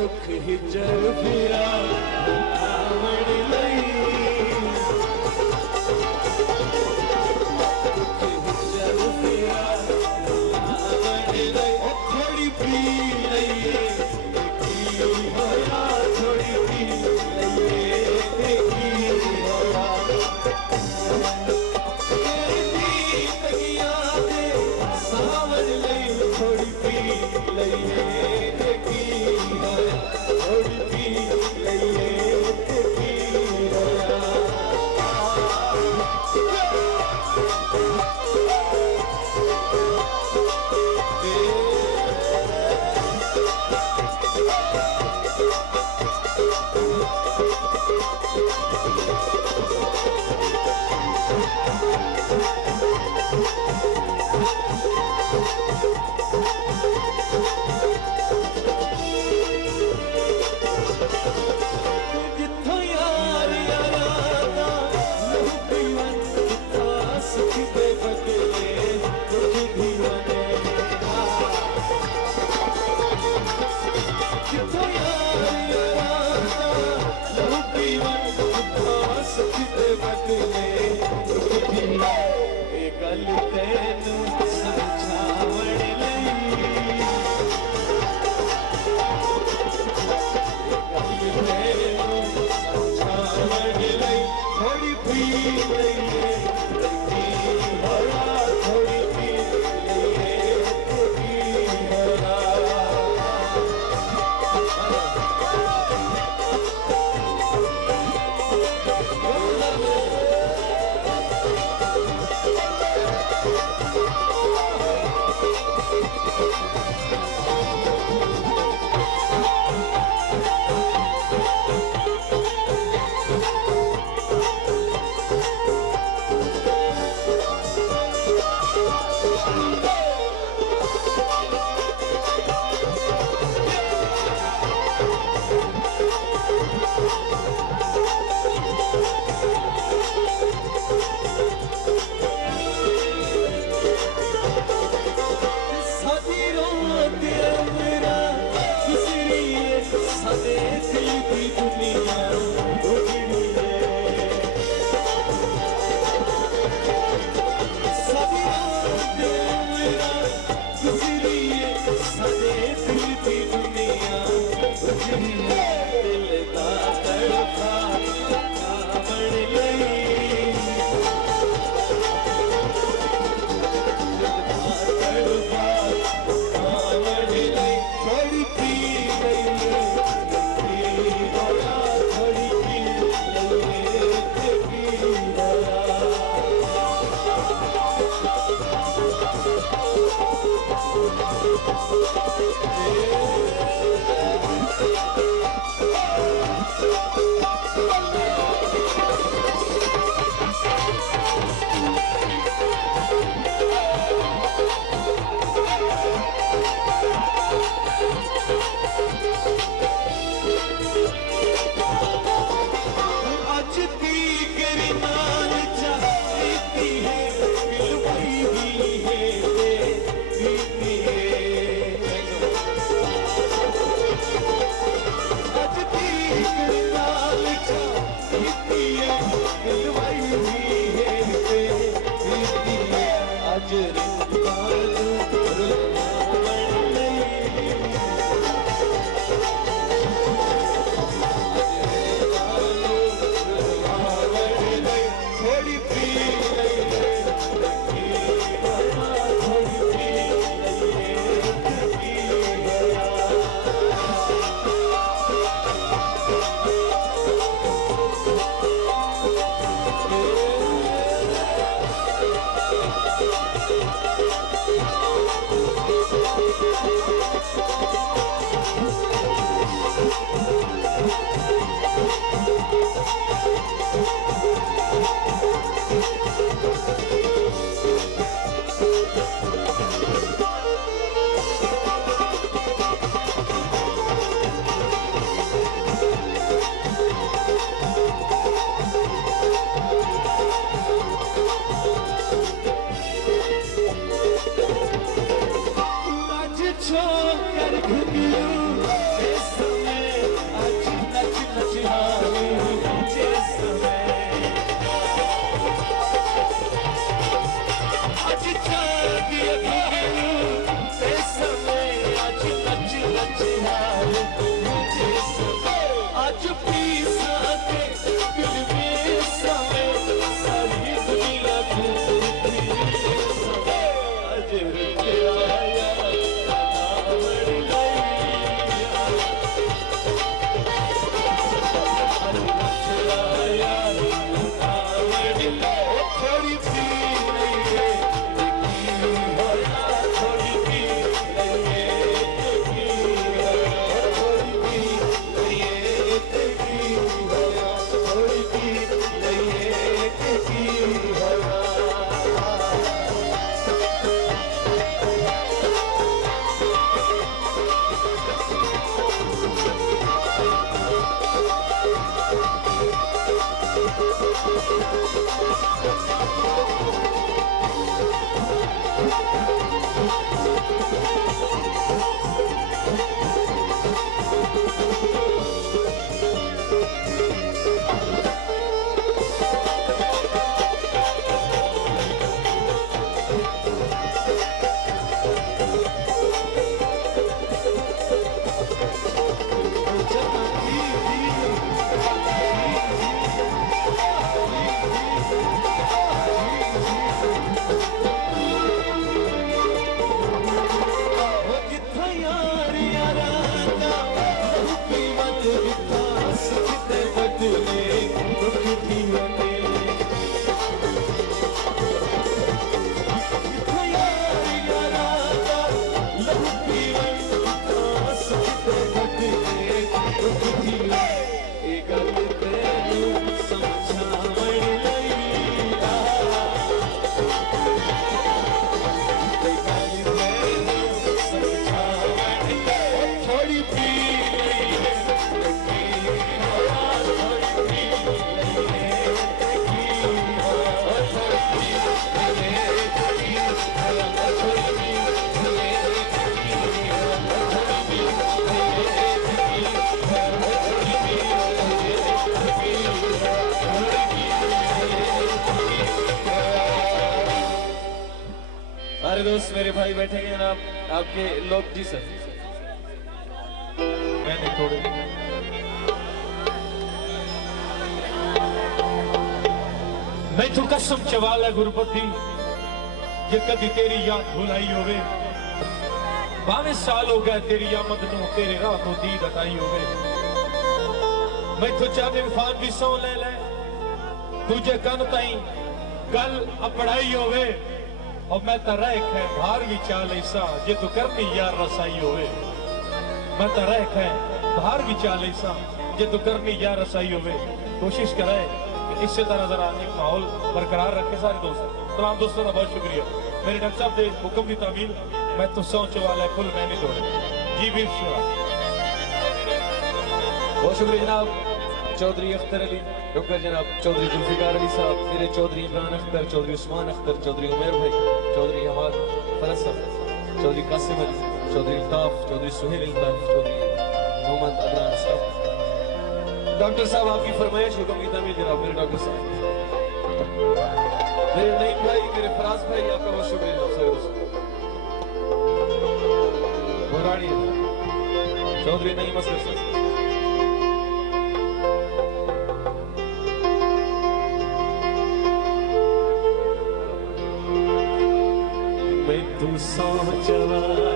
दुख हिजर फिरा आवड़ लई दुख हिजर फिरा आवड़ लई ओ थोड़ी पी लईए की होया थोड़ी पी लईए की होया थोड़ी पी लईए की होया थोड़ी पी लईए की होया सारे दोस्त मेरे भाई बैठेंगे ना आपके लोग। जी सर मैंने थोड़े मैं तो कसम चवाल है गुरबती जे कदी तेरी याद भुलाई होवे, 22 साल हो गए तेरी आमद नु तेरे राह तो दीद अताई होवे। मैं तो चाहे फान भी सौ ले ले तुझे कन ताई गल अपड़ाई होवे, और मैं तो रह है बाहर भी चाल ऐसा जे तू करनी यार रसाई होवे। मैं तो रह है बाहर भी चाल ऐसा जे तू करनी यार रसाई होवे। कोशिश करे कि इसी तरह जरा एक माहौल बरकरार रखे सारे दोस्त। तमाम दोस्तों का बहुत शुक्रिया। मेरे डॉक्टर साहब के हुक्म की तामील मैं तो सोच वाला है फुल मैंने तोड़े। जी वीर शिवा बहुत शुक्रिया जनाब चौधरी अख्तर अली, डॉक्टर जनाब चौधरी जुल्फिकार अली साहब, मेरे चौधरी इमरान अख्तर, चौधरी उस्मान अख्तर, चौधरी उमर भाई, चौधरी हमाद फरस साहब, चौधरी कासिम अली, चौधरी अल्ताफ, चौधरी सुहेल अल्ताफ, चौधरी मोहम्मद अदनान साहब। डॉक्टर साहब आपकी फरमाइश हुक्म की तामील जनाब मेरे डॉक्टर साहब। मेरे नईम भाई, मेरे फराज भाई, आपका बहुत शुक्रिया जनाब सारे दोस्तों। चौधरी नईम असगर साहब, मैं तू सोच वाला